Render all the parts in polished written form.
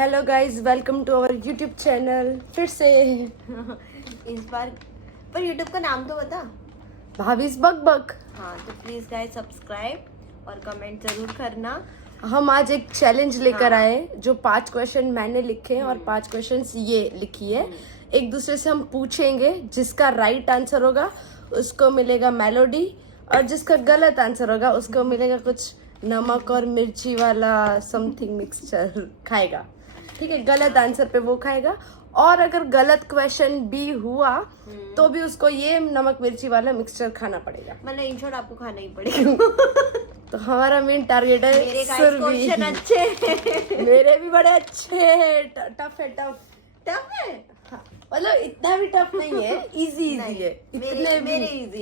Hello guys, welcome to our YouTube channel. फिर से इस बार पर यूट्यूब का नाम तो बता। भाभीज बक बक। हाँ, तो प्लीज गाइस सब्सक्राइब और कमेंट जरूर करना। हम आज एक चैलेंज लेकर हाँ। आए जो 5 क्वेश्चन मैंने लिखे हैं और 5 क्वेश्चंस ये लिखी है। एक दूसरे से हम पूछेंगे, जिसका राइट आंसर होगा उसको मिलेगा मेलोडी और जिसका गलत आंसर होगा उसको मिलेगा कुछ नमक और मिर्ची वाला समथिंग मिक्सचर खाएगा। ठीक है, गलत आंसर पे वो खाएगा और अगर गलत क्वेश्चन भी हुआ तो भी उसको ये नमक मिर्ची वाला मिक्सचर खाना पड़ेगा। मतलब इन शॉर्ट आपको खाना ही पड़ेगा। तो हमारा मेन टारगेट है मेरे सुरभि। क्वेश्चन अच्छे हैं। मेरे भी बड़े अच्छे हैं। टफ है, टफ टफ है। हाँ, मतलब इतना भी टफ नहीं है, इजी है। मेरे इजी है, मेरे easy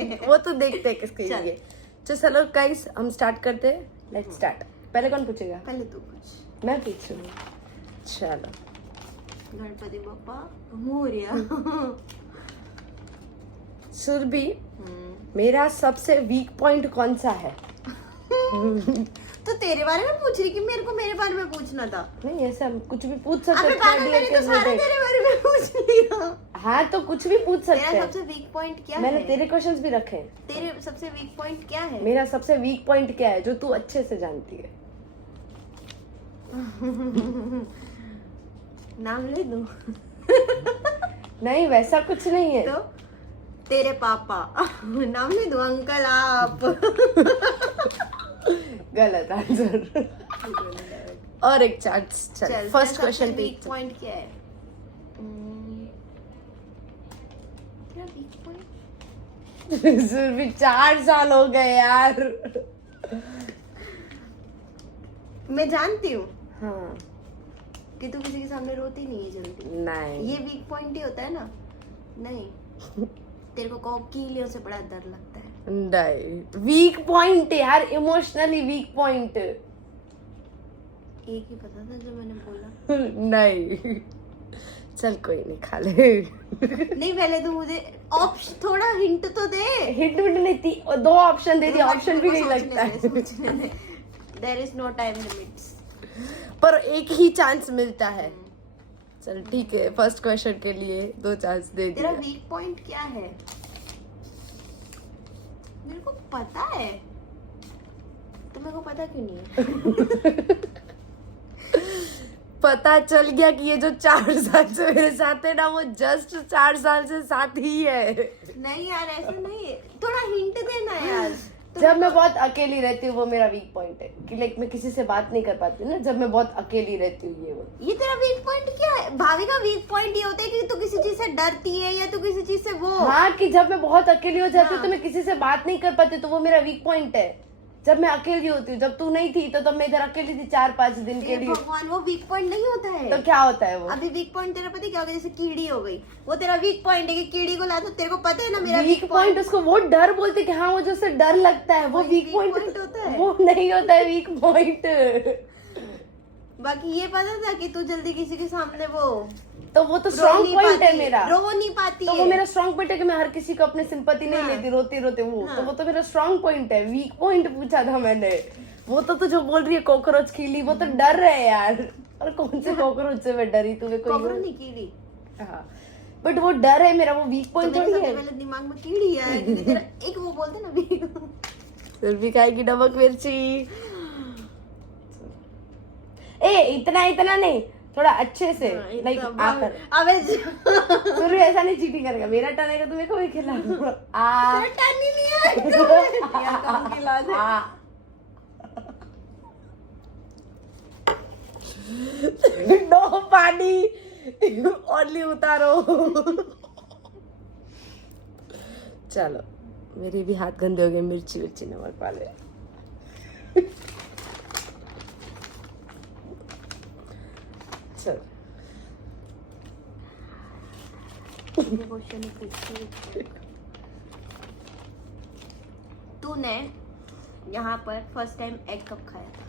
है। वो तो देखते हैं किसके चल। लिए। चलो गाइस, हम स्टार्ट करते हैं। Let's start. पहले कौन पूछेगा? पहले तू पूछ। मैं पूछूं। चलो, गणपति बप्पा मोरया। सुरभि, मेरा सबसे वीक पॉइंट कौन सा है? तो तेरे बारे में पूछ रही कि मेरे को मेरे बारे में पूछना था? नहीं, ऐसा हम कुछ भी पूछ सकते अबे हैं। पागल, मैंने तो सारे तेरे बारे में पूछ लिया। हाँ, तो कुछ भी पूछ सकते तेरा हैं। सबसे वीक पॉइंट क्या मैंने है? तेरे क्वेश्चंस भी रखे हैं। तेरे सबसे वीक पॉइंट क्या है? मेरा सबसे वीक पॉइंट क्या है जो तू अच्छे से जानती है? नाम ले दूं? नहीं, वैसा कुछ नहीं है। तो तेरे पापा। नाम ले दूं? अंकल आप। गलत आंसर। और एक चांस। चल, फर्स्ट क्वेश्चन पे। वीक पॉइंट क्या है? तेरा वीक पॉइंट? सुरभि, 4 साल हो गए यार। मैं जानती हूँ हाँ। कि तू किसी के सामने रोती नहीं है जल्दी। नहीं, ये वीक पॉइंट ही होता है ना? नहीं, तेरे को कोकीलियों से बड़ा डर लगता है। नहीं वीक पॉइंट यार, इमोशनली वीक पॉइंट। एक ही पता था जो मैंने बोला। नहीं, चल कोई नहीं, खा ले। नहीं, पहले तो मुझे ऑप्शन, थोड़ा हिंट तो दे। हिट विट नहीं थी, 2 ऑप्शन दे दिए, ऑप्शन भी नहीं लगता है। There is no time limits. पर एक ही चांस मिलता है। चल ठीक है, फर्स्ट क्वेश्चन के लिए 2 चांस दे तेरा दिया। वीक पॉइंट क्या है? मेरे को पता है, तो मेरे को पता क्यों नहीं है? पता चल गया कि ये जो 4 साल से मेरे साथ है ना, वो जस्ट 4 साल से साथ ही है। नहीं यार, ऐसा नहीं है, थोड़ा हिंट देना यार। जब मैं बहुत अकेली रहती हूँ वो मेरा वीक पॉइंट है कि लाइक मैं किसी से बात नहीं कर पाती ना, जब मैं बहुत अकेली रहती हूँ। ये तेरा वीक पॉइंट क्या है? भाभी का वीक पॉइंट ये होता है कि तू किसी चीज से डरती है या तू किसी चीज से वो। हाँ, कि जब मैं बहुत अकेली हो जाती हूँ हाँ। तो मैं किसी से बात नहीं कर पाती, तो वो मेरा वीक पॉइंट है। जब मैं अकेली होती हूँ, जब तू नहीं थी तो तब मैं इधर अकेली थी 4-5 दिन के लिए। भगवान, वो वीक पॉइंट नहीं होता है। तो क्या होता है वो? अभी वीक पॉइंट तेरा पता है क्या होगा? जैसे कीड़ी हो गई, वो तेरा वीक पॉइंट है कि कीड़ी को ला दो। तेरे को पता है ना मेरा वीक पॉइंट उसको वो डर बोलते कि हाँ, वो जो उससे डर लगता है वो वीक पॉइंट होता है। वो नहीं होता है वीक पॉइंट। बाकी ये पता था कि तू जल्दी किसी के सामने वो तो वो तो स्ट्रॉन्ग पॉइंट है मेरा। रो नहीं पाती तो है। वो मेरा स्ट्रॉन्ग पॉइंट है कि मैं हर किसी को अपने सिंपैथी नहीं हाँ। लेती, रोते रोते वो। हाँ। तो वो तो मेरा स्ट्रॉन्ग पॉइंट है। वीक पॉइंट पूछा था मैंने। वो तो जो बोल रही है कॉकरोच कीली, वो तो डर रहे है यार। और कौन से कॉकरोच से मैं डरी? तुम्हें कोई कॉकरोच नहीं, कीड़ी। हाँ, बट वो डर है मेरा, वो वीक तो पॉइंट मेरे थोड़ी सबसे है। पहले दिमाग में कीड़ी आया क्योंकि तेरा एक वो बोलते ना वीक। फिर भी खाएगी नमक मिर्ची। ए, इतना नहीं, थोड़ा अच्छे से लाइक आकर। अबे फिर भी ऐसा नहीं चीटिंग करेगा। मेरा टर्न आएगा तो मेरे को भी खिलाऊंगा। तेरा टर्न ही नहीं है। यार कम खिला दे। नो पानी, ओनली उतारो। चलो, मेरे भी हाथ गंदे हो गए मिर्ची नमक वाले। चल, तूने यहाँ पर फर्स्ट टाइम एग कब खाया था?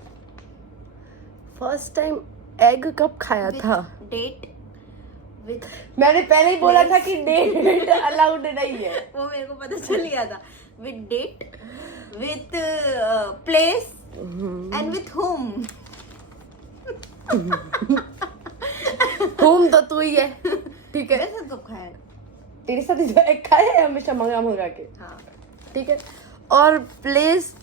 फर्स्ट टाइम एग कब खाया था? Date with. मैंने पहले ही बोला था कि डेट अलाउड नहीं है। वो मेरे को पता चल गया था। With date, with place and with home. Home तो तू ही है, ठीक है। मेरे साथ कब खाया है? तेरे साथ ही एक खाए है हमेशा मंगा मंगा के, हाँ, ठीक है। और प्लेस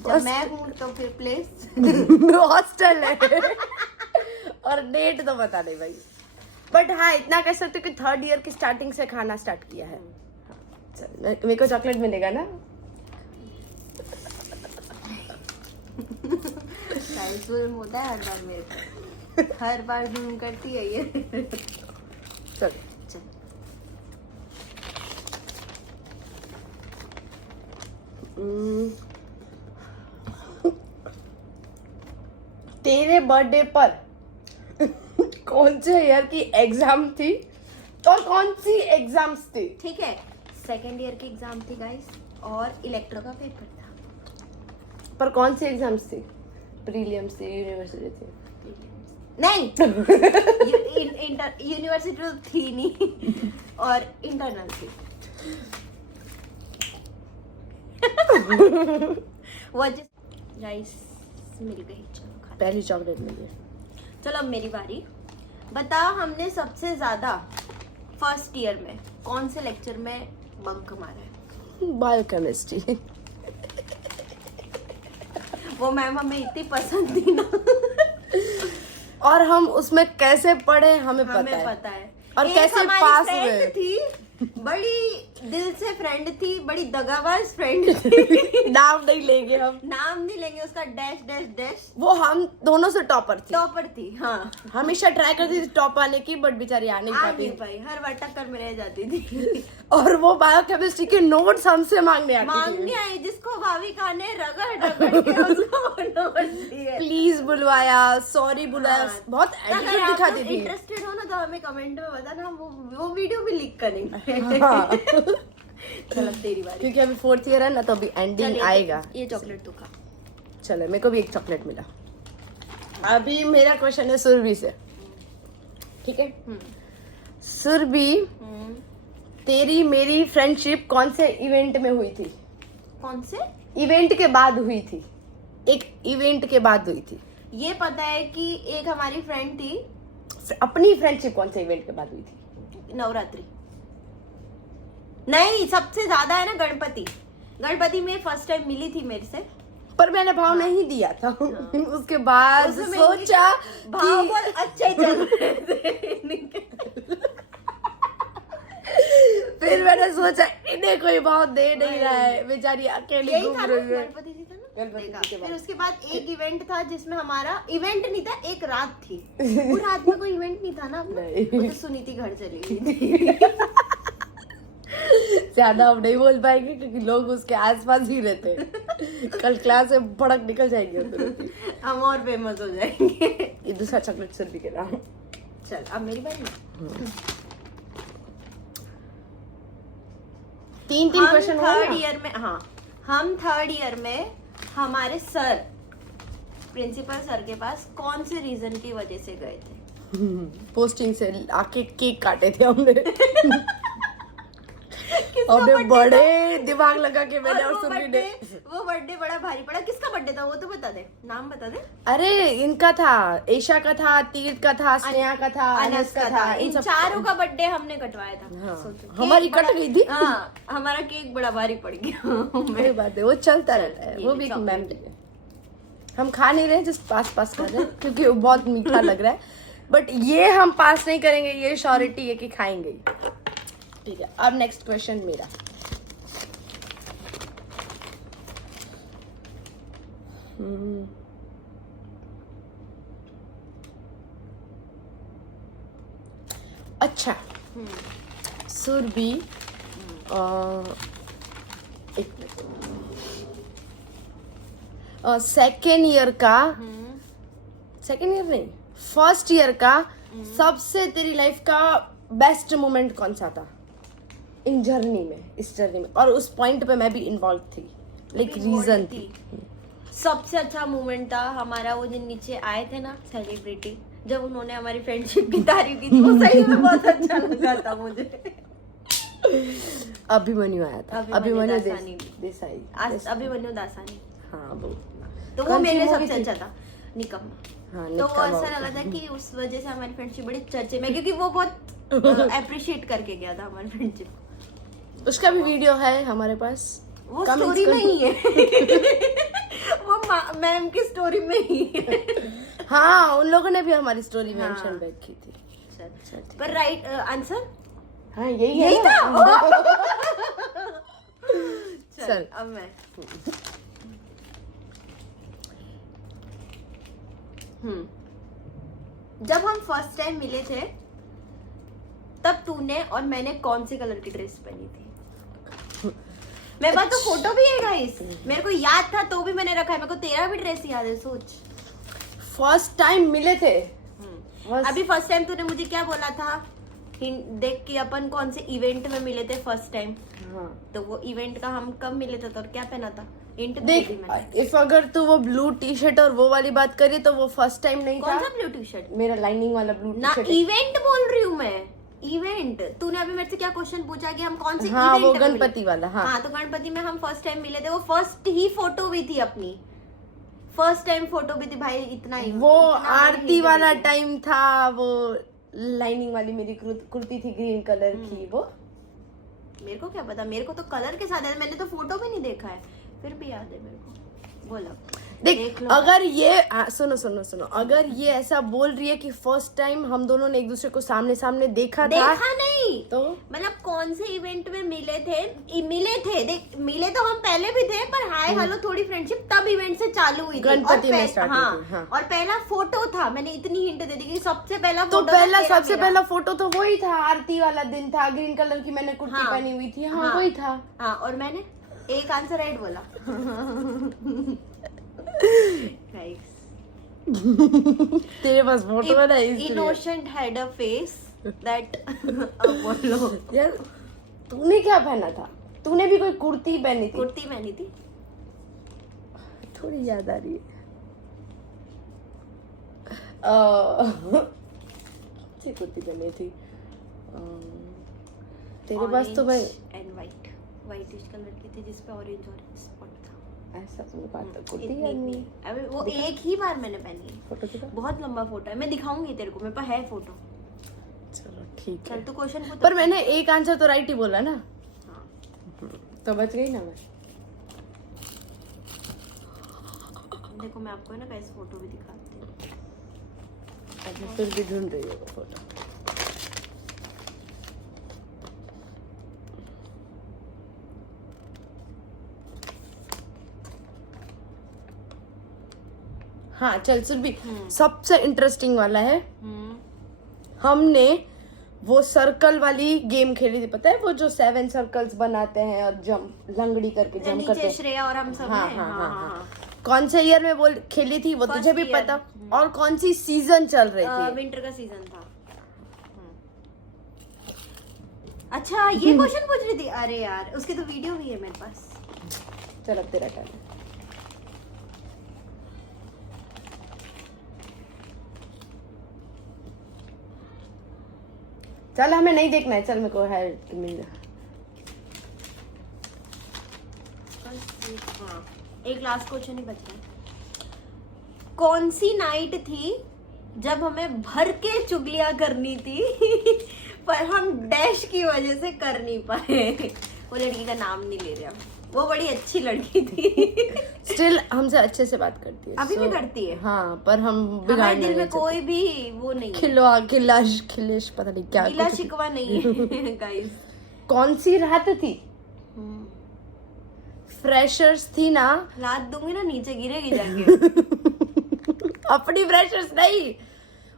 जब मैं हूँ तो फिर प्लेस हॉस्टल है। और डेट तो बता नहीं भाई, बट हाँ इतना कह सकते हो कि 3rd ईयर की स्टार्टिंग से खाना स्टार्ट किया है। चल मेरे को चॉकलेट मिलेगा ना? जुल्म होता है हर बार मेरे को, हर बार जुल्म करती है ये। चल चल, तेरे बर्थडे पर कौन से ईयर की एग्जाम थी और कौन सी एग्जाम्स थी? ठीक है, 2nd ईयर की एग्जाम थी गाइस, और इलेक्ट्रो का पेपर था। पर कौन सी एग्जाम्स थी? प्रीलिम्स थी, यूनिवर्सिटी थी? नहीं, यूनिवर्सिटी तो थी नहीं, और इंटरनल थी। वो गाइस मिल गई, चलो खा। पहली चॉकलेट मिली है। चलो अब मेरी बारी। बताओ हमने सबसे ज्यादा 1st ईयर में कौन से लेक्चर में बंक मारा है? बायोकेमिस्ट्री। वो मैम हमें इतनी पसंद थी ना, और हम उसमें कैसे पढ़े हमें पता है। और एक कैसे हमारी पास friend हुए। थी, बड़ी दिल से फ्रेंड थी, बड़ी दगाबाज फ्रेंड थी। नाम नहीं लेंगे हम, नाम नहीं लेंगे उसका, डैश डैश डैश। वो हम दोनों से टॉपर थी। टॉपर थी, हाँ। हमेशा ट्राई करती थी टॉप आने की, बट बेचारी आ नहीं आ पाती। नहीं पाई, हर बार टक्कर में रह जाती थी। और वो बायोकेमिस्ट्री के नोट्स हमसे मांगने आती मांगने थी। आई, जिसको भाविका ने रगड़ रगड़ के उसको नोट दिए। प्लीज बुलवाया, सॉरी बुलाया, हाँ। बहुत एटीट्यूड दिखाती थी। इंटरेस्टेड हो ना तो हमें कमेंट में बताना, वो वीडियो भी लीक करेंगे। हाँ। चलो तेरी बारी। क्योंकि अभी 4th ईयर है ना, तो अभी एंडिंग चल, आएगा। ये चॉकलेट तू खा। चलो मेरे को भी एक चॉकलेट मिला। अभी मेरा क्वेश्चन है सुरभि से, ठीक है। सुरभि, तेरी मेरी फ्रेंडशिप कौन से इवेंट में हुई थी? कौन से इवेंट के बाद हुई थी, एक इवेंट के बाद हुई थी। ये पता है कि एक हमारी फ्रेंड थी। अपनी फ्रेंडशिप कौन से इवेंट के बाद हुई थी? नवरात्रि नहीं, सबसे ज्यादा है ना गणपति। गणपति में फर्स्ट टाइम मिली थी मेरे से, पर मैंने भाव नहीं दिया था। उसके बाद उसमें सोचा भाव कि बहुत अच्छे चल रहे थे। फिर मैंने सोचा इन्हें कोई भाव दे नहीं रहा है, बेचारी अकेली यही घूम था ना, रही है। गणपति जी था ना। गणपति देखा। जी के बाद। फिर उसके बाद एक इवेंट था जिसमें हमारा इवेंट नहीं था, एक रात थी। वो रात में कोई इवेंट नहीं था ना अपना। नहीं। वो तो सुनीति घर चली गई थी। ज्यादा अब नहीं बोल पाएंगे क्योंकि लोग उसके आसपास ही रहते हैं। कल क्लास से भड़क निकल जाएंगे उधर। हम और फेमस हो जाएंगे। ये दूसरा चॉकलेट सुरभि के नाम। चल अब मेरी बारी। तीन हम क्वेश्चन 3rd ईयर में, हाँ हम 3rd ईयर में हमारे सर, प्रिंसिपल सर के पास कौन से रीजन की वजह से गए थे? पोस्टिंग से आके केक काटे थे हमने। किसका हमने birthday बड़े दिमाग लगा के मैंने और वो सुरभि ने। बर्थडे बड़ा भारी पड़ा। किसका बर्थडे था वो तो बता दे, नाम बता दे। अरे इनका था, ईशा का था, तीर्थ का था, स्नेहा का था, अनस का था। इन चारों का बर्थडे हमने कटवाया था। हाँ। सोचो, हमारी केक कट बड़ा- गई थी। हाँ, हमारा केक बड़ा भारी पड़ गया। कोई बात है, वो चलता रहता है, ये वो ले भी एक chocolate। मेमोरी है। हम खा नहीं रहे, जस्ट पास पास कर रहे हैं क्योंकि वो बहुत मीठा लग रहा है, बट ये हम पास नहीं करेंगे, ये श्योरिटी है कि खाएंगे ही। ठीक है, अब नेक्स्ट क्वेश्चन मेरा। अच्छा सुरभि, एक मिनट, सेकेंड ईयर का, सेकेंड ईयर नहीं, 1st ईयर का सबसे तेरी लाइफ का बेस्ट मोमेंट कौन सा था इन जर्नी में, इस जर्नी में? और उस पॉइंट पे मैं भी इन्वॉल्व थी, लाइक रीजन थी। सबसे अच्छा मोमेंट था हमारा वो दिन नीचे आए थे ना सेलिब्रिटी, जब उन्होंने हमारी फ्रेंडशिप की तारीफ की थी। वो सही में बहुत अच्छा लगा था मुझे। अभिमन्यु आया था, अभिमन्यु अभिमन्यु देसाई। अभिमन्यु दासानी, हाँ वो तो वो कौन सी मेरे movie सबसे थी? अच्छा था। निकम्मा। हाँ, तो वो निकम्मा ऐसा लगा था कि उस वजह से हमारी फ्रेंडशिप बड़ी चर्चे में, क्योंकि वो बहुत अप्रिशिएट करके गया था हमारी फ्रेंडशिप। उसका भी वीडियो है हमारे पास। वो Comments स्टोरी कर- में ही है। वो मैम की स्टोरी में ही है। हाँ, उन लोगों ने भी हमारी स्टोरी हाँ। मेंशन बैक की थी। चल, पर राइट आंसर हाँ, यही है यही ना? था। चल। चल अब मैं जब हम फर्स्ट टाइम मिले थे तब तूने और मैंने कौन से कलर की ड्रेस पहनी थी? मेरे पास तो फोटो भी है गाइस, मेरे को याद था तो भी मैंने रखा है। मेरे को तेरा भी ड्रेस याद है, सोच। फर्स्ट टाइम मिले थे। बस- अभी फर्स्ट टाइम तूने मुझे क्या बोला था? देख कि अपन कौन से इवेंट में मिले थे फर्स्ट टाइम। हाँ। तो वो इवेंट का हम कब मिले थे, तो और क्या पहना था? हिंट देख, इफ अगर तू वो ब्लू टी शर्ट और वो वाली बात करी तो वो फर्स्ट टाइम नहीं कौन था। सा ब्लू टी शर्ट? मेरा लाइनिंग वाला ब्लू टी ना, शर्ट। इवेंट बोल रही हूँ मैं, इवेंट। तूने अभी मेरे से क्या क्वेश्चन पूछा कि हम कौन से हाँ, इवेंट वो में मिले? गणपति वाला। हाँ, हाँ, तो गणपति में हम फर्स्ट टाइम मिले थे। वो फर्स्ट ही फोटो भी थी अपनी, फर्स्ट टाइम फोटो भी थी भाई। इतना ही वो इतना आरती hint वाला दे दिया। टाइम था। वो लाइनिंग वाली मेरी कुर्ती थी ग्रीन कलर की। वो मेरे को क्या पता, मेरे को तो कलर के साथ है, मैंने तो फोटो भी नहीं देखा है, फिर भी याद है मेरे को। बोला देख, लो। अगर ये सुनो सुनो सुनो, अगर ये ऐसा बोल रही है कि फर्स्ट टाइम हम दोनों ने एक दूसरे को सामने सामने देखा था, नहीं तो मतलब कौन से इवेंट में मिले थे? देख, मिले तो हम पहले भी थे, पर हाय हेलो थोड़ी फ्रेंडशिप तब इवेंट से चालू हुई थी। गणपति और में स्टार्ट हुई हाँ, थी। हाँ। और पहला फोटो था। मैंने इतनी हिंट दे दी कि सबसे पहला तो फोटो पहला था तेरा सबसे मेरा। पहला फोटो तो वही था। आरती वाला दिन था, ग्रीन कलर की मैंने कुर्ती हाँ। पहनी हुई थी। हाँ, हाँ। वही था। हाँ, और मैंने एक आंसर राइट बोला। Guys, तेरे पास फोटो है ना, इसलिए। innocent had a face that Apollo। यार, तूने क्या पहना था? तूने भी कोई कुर्ती पहनी थी? कुर्ती पहनी थी। थोड़ी याद आ रही है। अच्छी कुर्ती पहनी थी। तेरे पास तो मैं एंड व्हाइटिश कलर की थी जिसपे ऑरेंज स्पॉट था। ऐसा तो मेरे पास तो कुर्ती इतनी याद नहीं। इतनी। अबे वो एक ही बार मैंने पहनी है। फोटो दिखा। बहुत लंबा फोटो है, मैं दिखाऊंगी तेरे को, मेरे पास है फोटो। चलो ठीक चल है। तू क्वेश्चन पूछ। पर मैंने एक आंसर तो राइट ही बोला ना, हाँ। तो बच गई ना मैं। देखो मैं आपको है ना कैसे फोटो भी दिखाती हूँ। अच्छा, फिर भी ढूंढ रही हो वो फोटो। हाँ, चल सुन भी। सबसे इंटरेस्टिंग वाला है। हमने वो सर्कल वाली गेम खेली थी, पता है? वो जो 7 सर्कल्स बनाते हैं और जंप, लंगड़ी करके जंप करते नीचे हैं। श्रेया और हम सब हाँ, ने। हाँ, हाँ, हाँ। कौन से ईयर में बोल खेली थी वो First तुझे भी year। पता? और कौन सी सीजन चल रही थी? विंटर का सीजन था। अच्छा, ये क्वेश्चन पूछ रही थी? अरे यार, उसके तो वीडियो भी है मेरे पास। चल अब तेरा टर्न है। चल, हमें नहीं देखना है। चल, मेरे को है कि मिल। हाँ, एक लास्ट क्वेश्चन ही बचा है। कौन सी नाइट थी जब हमें भर के चुगलियां करनी थी पर हम डैश की वजह से कर नहीं पाए? वो लड़की का नाम नहीं ले रहे हम, वो बड़ी अच्छी लड़की थी। स्टिल हमसे अच्छे से बात करती है। अभी भी So, करती है। हाँ, पर हम हमारे बिगाड़ना दिल में नहीं कोई भी वो नहीं है, खिलेश पता नहीं क्या गिला कुछ। शिकवा नहीं है गाइस। कौन सी रात थी? फ्रेशर्स थी ना? लात दूंगी ना, नीचे गिरेगी जाके। अपनी फ्रेशर्स नहीं,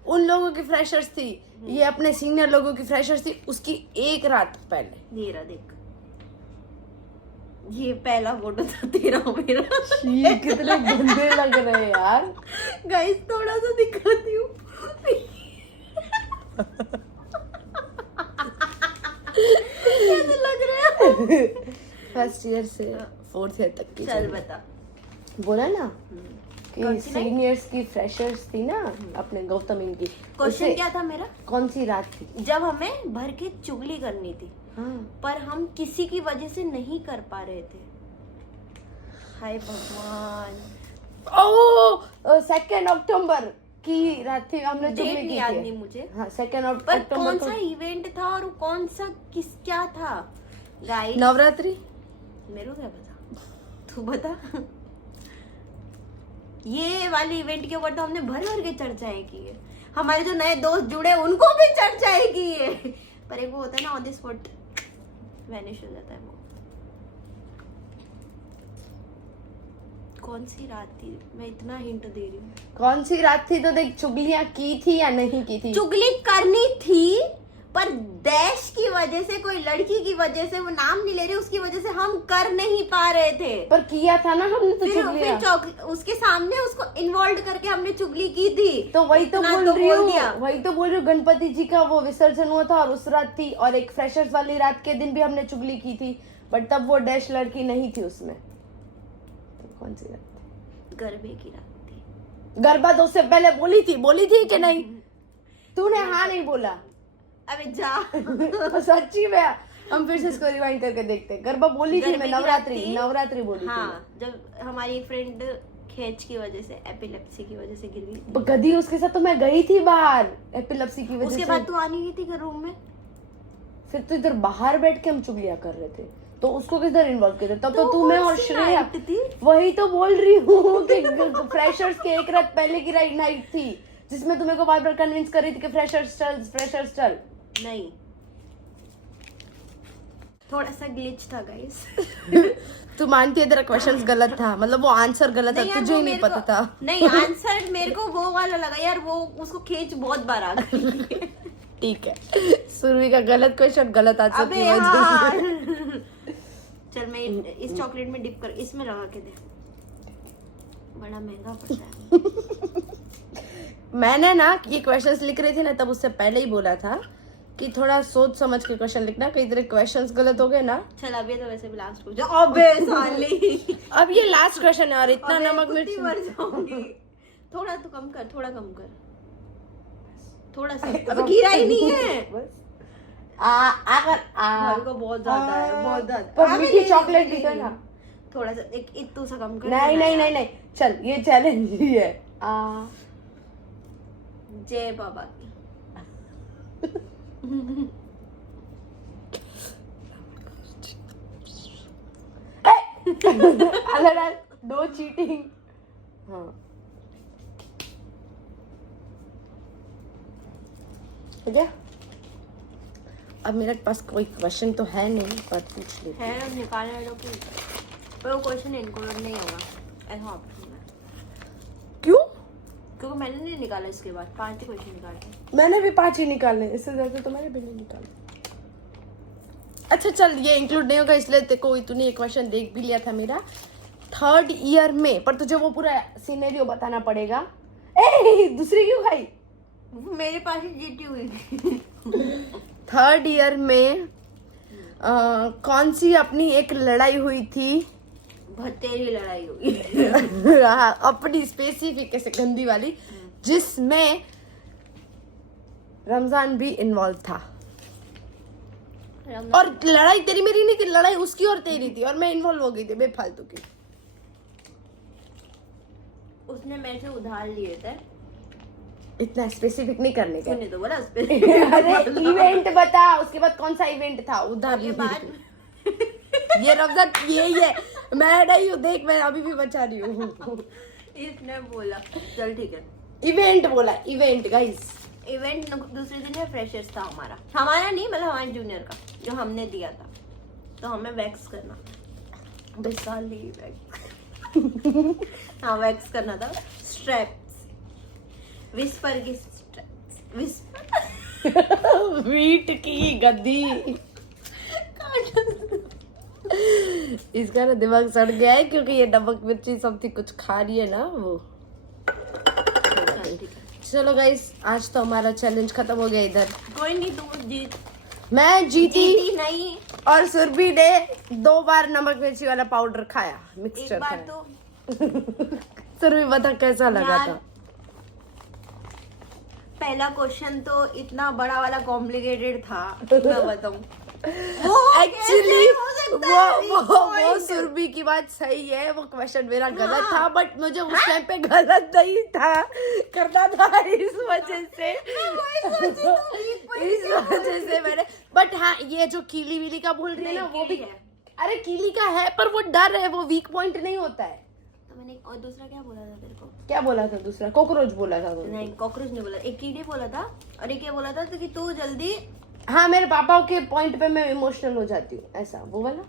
उन लोगों की फ्रेशर्स थी। ये अपने सीनियर लोगों की फ्रेशर्स थी, उसकी एक रात पहले। ये रहा देख, ये पहला फोटो था तेरा और मेरा। ये कितने गंदे लग रहे हैं यार। गाइस थोड़ा सा दिखाती हूँ। कैसे लग रहे हैं? फर्स्ट ईयर से 4th ईयर तक की। चल बता। बोला ना कि कौन सी नाइट? सीनियर्स की फ्रेशर्स थी ना, अपने गौतम इनकी। क्वेश्चन उससे क्या था मेरा? कौन सी रात थी? जब हमें भर के चुगली करनी थी हाँ, पर हम किसी की वजह से नहीं कर पा रहे थे। हाय भगवान, ओ 2 अक्टूबर की रात थी, हमने चुगली डेट की याद थी। नहीं मुझे, हाँ 2 पर अक्टूबर कौन को सा इवेंट था और कौन सा क्या था गाइस? नवरात्रि। मेरे को क्या पता, तू बता। ये वाले इवेंट के ऊपर तो हमने भर भर के चर्चाएं की है, हमारे जो नए दोस्त जुड़े उनको भी चर्चाएं की है, पर एक वो होता है ना ऑन द स्पॉट वैनिश हो जाता है वो। कौन सी रात थी, मैं इतना हिंट दे रही हूँ। कौन सी रात थी तो देख, चुगलियां की थी या नहीं की थी? चुगली करनी थी, पर डैश की वजह से, कोई लड़की की वजह से, वो नाम नहीं ले रही, उसकी वजह से हम कर नहीं पा रहे थे। पर किया था ना हमने तो फिर चुगलियां। उसके सामने उसको इन्वॉल्व करके हमने चुगली की थी। तो वही तो इतना बोल तो रही बोल हूँ, दिया। वही तो बोल रही हूँ, गणपति जी का वो विसर्जन हुआ था और उस रात थी, और एक फ्रेशर्स वाली रात के दिन भी हमने चुगली की थी, बट तब वो डैश लड़की नहीं थी उसमें। तो कौन सी रात थी? गरबे की रात थी। गरबा तो उससे पहले बोली थी कि नहीं? तूने हाँ नहीं बोला। अबे जा। सच्ची में हम फिर से इसको रिवाइंड करके देखते हैं। गरबा बोली थी मैं, नवरात्रि बोली थी। हाँ, जब हमारी एक फ्रेंड खेच की वजह से, एपिलेप्सी की वजह से गिर गई थी। गधी उसके साथ तो मैं गई थी बाहर एपिलेप्सी की वजह से। उसके बाद तू आनी ही थी रूम में। फिर तो इधर बाहर बैठ के हम चुगलियां कर रहे थे, तो उसको किधर इन्वॉल्व किया था? तब तो तू, मैं और श्रेया। वही तो बोल रही हूँ कि फ्रेशर्स के एक रात पहले की नाइट थी, जिसमें तुम्हें को बार बार कन्विंस कर रही थी कि फ्रेशर्स चल। नहीं, थोड़ा सा ग्लिच था गाइस। तू मानती है तेरा क्वेश्चन गलत था, मतलब वो आंसर गलत था, तुझे ही नहीं पता था। नहीं, आंसर मेरे को वो वाला लगा यार, वो उसको खींच बहुत बार आ गई। ठीक है, सुरभि का गलत क्वेश्चन गलत आंसर अबे की वजह से। चल मैं इस चॉकलेट में डिप कर, इसमें लगा के दे, बड़ा महंगा पड़ता है। मैंने ना ये क्वेश्चंस लिख रही थी ना, तब उससे पहले ही बोला था कि थोड़ा सोच समझ के क्वेश्चन लिखना, कई तरह क्वेश्चंस गलत हो गए ना। चल अभी तो वैसे भी लास्ट हो जाओ। अबे साली, अब ये लास्ट क्वेश्चन है और इतना नमक मिर्च मर जाऊंगी। थोड़ा तो कम कर, थोड़ा कम कर, थोड़ा सा। अब गिरा ही नहीं है। भाई को बहुत ज्यादा है, बहुत ज्यादा। पर मीठी चॉकलेट भी तो ना, थोड़ा सा, एक इतू सा कम कर। नहीं, चल ये चैलेंज ही है। जय बाबा की। No cheating. हाँ ठीक है, अब मेरे पास कोई क्वेश्चन तो है नहीं, पर पूछ लेते हैं। है निकालने वालों की, पर वो क्वेश्चन इनक्लूड नहीं होगा ऐसा ऑप्शन है, क्यों? क्योंकि मैंने नहीं निकाला। इसके बाद 5 क्वेश्चन निकाले। मैंने भी 5 ही निकाले, इससे ज्यादा तो मैंने भी नहीं निकाले। अच्छा चल, ये इंक्लूड नहीं होगा इसलिए तेरे को, तूने ये क्वेश्चन देख भी लिया था मेरा 3rd ईयर में, पर तुझे वो पूरा सिनेरियो बताना पड़ेगा। दूसरी क्यों खाई? वो मेरे पास ही जीती हुई। 3rd ईयर में कौन सी अपनी एक लड़ाई हुई थी? भतेरी लड़ाई हुई। हाँ, अपनी स्पेसिफिक ऐसे गंदी वाली, जिसमें रमजान भी इन्वॉल्व था। और लड़ाई तेरी मेरी नहीं थी, लड़ाई उसकी और तेरी थी, और मैं इन्वॉल्व हो गई थी बेफालतू की। उसने मेरे से उधार लिए थे। इतना स्पेसिफिक नहीं करने का। तूने तो बोला उस पे। अरे इवेंट बता, उसके बाद कौन सा इवेंट था? उधार ये बात ये रमजान यही है, मैं नहीं हूँ, देख मैं अभी भी बचा रही हूँ। इसने बोला। चल ठीक है, इवेंट बोला, इवेंट गाइस। इवेंट दूसरे दिन में फ्रेशर्स था हमारा नहीं, मतलब हमारे जूनियर का, जो हमने दिया था। तो हमें वैक्स करना, बेसाली वैक्स। हाँ वैक्स करना था। स्ट्रैप्स, विस्पर की स्ट्रैप्स, विस्पर। वीट की गद्दी। इसका ना दिमाग सड़ गया है, क्योंकि ये नमक मिर्ची समथिंग कुछ खा रही है ना वो। चलो गाइस, आज तो हमारा चैलेंज खत्म हो गया इधर। कोई नहीं, तू जीत। मैं जीती नहीं, और सुरभि ने 2 बार नमक मिर्ची वाला पाउडर खाया, मिक्सचर एक बार खाया। तो सुरभि बता कैसा लगा यार, था? पहला क्वेश्चन तो इतना बड़ा वाला कॉम्प्लिकेटेड था, मैं बताऊं। वो Actually- कैसे हो वो सुरभि की बात सही है, वो क्वेश्चन मेरा गलत था, बट मुझे उस टाइम पे गलत नहीं था करना था, इस वजह से मैंने। बट हाँ, ये जो कीली वीली का बोल रही है ना, वो भी है। अरे कीली का है, पर वो डर है, वो वीक पॉइंट नहीं होता है। तो मैंने और दूसरा क्या बोला था तेरे को? क्या बोला था दूसरा? कॉकरोच बोला था तुमने। नहीं, कॉकरोच नहीं बोला, एक कीड़ी बोला था और एक ये बोला था कि तू जल्दी। हाँ, मेरे पापा के पॉइंट पे मैं इमोशनल हो जाती हूँ, ऐसा वो वाला।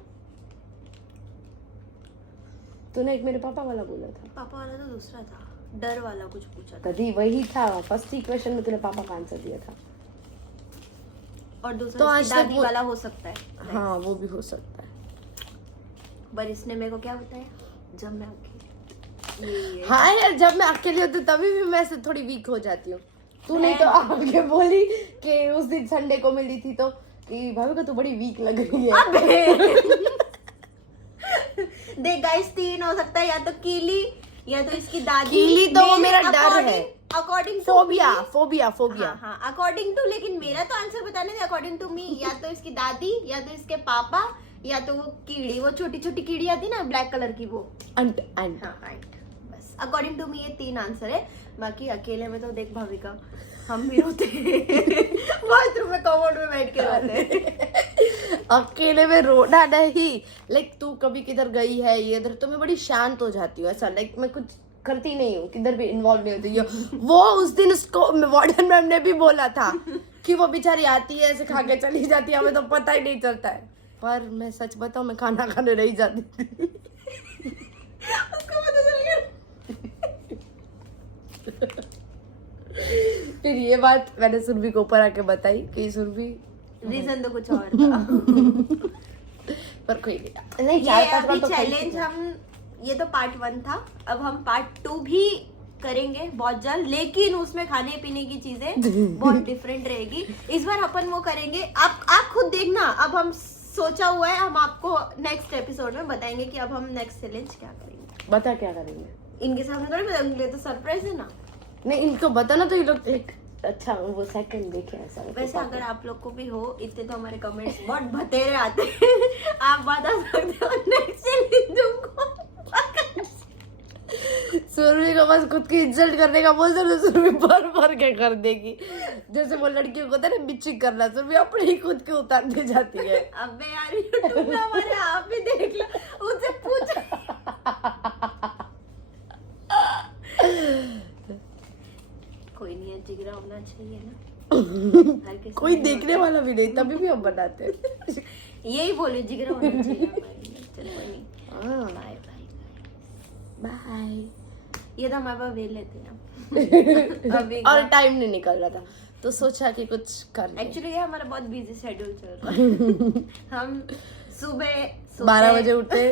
तूने एक मेरे पापा वाला बोला था। पापा वाला तो दूसरा था, डर वाला कुछ पूछा था। कभी वही था, फर्स्ट ही क्वेश्चन में तूने पापा का आंसर दिया था। और दूसरा तो आज दादी तक वाला हो सकता है। हाँ, वो भी हो सकता है। पर इसने मेरे को क्या बताया, जब मैं अकेली। हाँ यार, जब मैं अकेली होती तभी भी मैं से थोड़ी वीक हो जाती हूँ। तू नहीं तो आगे बोली कि उस दिन संडे को मिली थी तो कि भाभी का तू बड़ी वीक लग रही है। देख गाइस, 3 हो सकता है, या तो कीली या तो इसकी दादी। कीली तो वो मेरा डर है, अकॉर्डिंग फोबिया। हाँ, अकॉर्डिंग टू, लेकिन मेरा तो आंसर बताने दे। अकॉर्डिंग टू मी, या तो इसकी दादी, या तो इसके पापा, या तो वो कीड़ी, वो छोटी छोटी कीड़ी आती ना ब्लैक कलर की, वो अंट। हाँ, बस अकॉर्डिंग टू मी ये 3 आंसर है। बाकी अकेले में तो देख भाविका, हम भी रोते बाथरूम में कमोड में बैठ के रोते। अकेले में रोना नहीं, लाइक तू कभी किधर गई है ये इधर, तो मैं बड़ी शांत हो जाती हूँ, ऐसा लाइक मैं कुछ करती नहीं हूँ, किधर भी इन्वॉल्व नहीं होती हूँ। वो उस दिन उसको वार्डन मैम ने भी बोला था कि वो बेचारी आती है ऐसे खा के चली जाती है, हमें तो पता ही नहीं चलता है। पर मैं सच बताऊं, मैं खाना खाने नहीं जाती थी। उसको पता चल गया। फिर ये बात मैंने सुरभि को ऊपर आके बताई कि सुरभि रीजन तो कुछ और था। पर कोई नहीं, 4-5 बार तो चैलेंज हम, ये तो पार्ट 1 था, अब हम पार्ट 2 भी करेंगे बहुत जल्द, लेकिन उसमें खाने पीने की चीजें बहुत डिफरेंट रहेगी। इस बार अपन वो करेंगे, आप खुद देखना। अब हम सोचा हुआ है, हम आपको नेक्स्ट एपिसोड में बताएंगे कि अब हम नेक्स्ट चैलेंज क्या करेंगे। बता क्या करेंगे? इनके सामने थोड़ी बताएंगे, तो सरप्राइज है ना। नहीं, इनको बताना तो ये लोग एक अच्छा वो सेकंड देखे ऐसा। वैसे अगर आप लोग को भी हो, इतने तो हमारे कमेंट्स बहुत भतेरे आते हैं, आप बता सकते हो नेक्स्ट चैलेंज को। सुरभि को बस खुद की इंसल्ट करने का बोल दो, सुरभि भर के कर देगी। जैसे वो लड़कियों को होता है ना बिचिंग करना, सुरभि अपनी ही खुद के उतारने जाती है। अबे यार, यूट्यूब में हमारे आप भी देख लो, उनसे पूछ। कोई नहीं है, जिगरा होना चाहिए ना। हर किसी कोई में देखने वाला भी नहीं, तभी भी हम बनाते हैं। यही बोले, जिगरा होना चाहिए हमारे। चलो कोई नहीं, हाँ, बाय बाय बाय। ये तो हमारे पास वेल लेते हैं अभी। और टाइम नहीं निकल रहा था, तो सोचा कि कुछ कर लें। एक्चुअली ये हमारा बहुत बिजी शेड्यूल चल रहा है। हम सुबह 12 बजे उठते,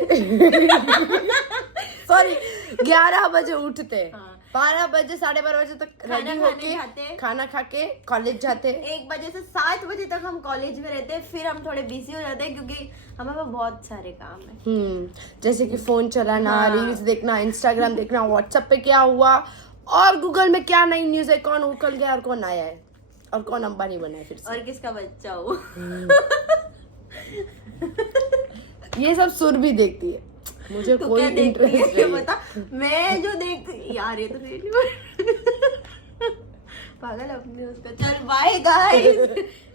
सॉरी 11 बजे उठते, 12 बजे 12:30 बजे तक रेडी होके खाना खा के कॉलेज जाते। 1 बजे से 7 बजे तक हम कॉलेज में रहते हैं। फिर हम थोड़े बिजी हो जाते हैं क्योंकि हमारे पास बहुत सारे काम है। जैसे कि फोन चलाना, रील्स देखना, इंस्टाग्राम देखना, व्हाट्सएप पे क्या हुआ और गूगल में क्या नई न्यूज है, कौन उकल गया और कौन आया है और कौन अंबानी बना है फिर से, और किसका बच्चा हो। ये सब सुरभि देखती है, मुझे कोई इंटरेस्ट नहीं बता। मैं जो देखती यार, ये तो really पागल अपने उसका। चल बाय गाइस,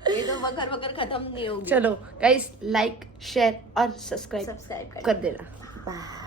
ये तो बकर खत्म नहीं होगी। चलो गाइस, लाइक शेयर और सब्सक्राइब सब्सक्राइब कर देना। बाय।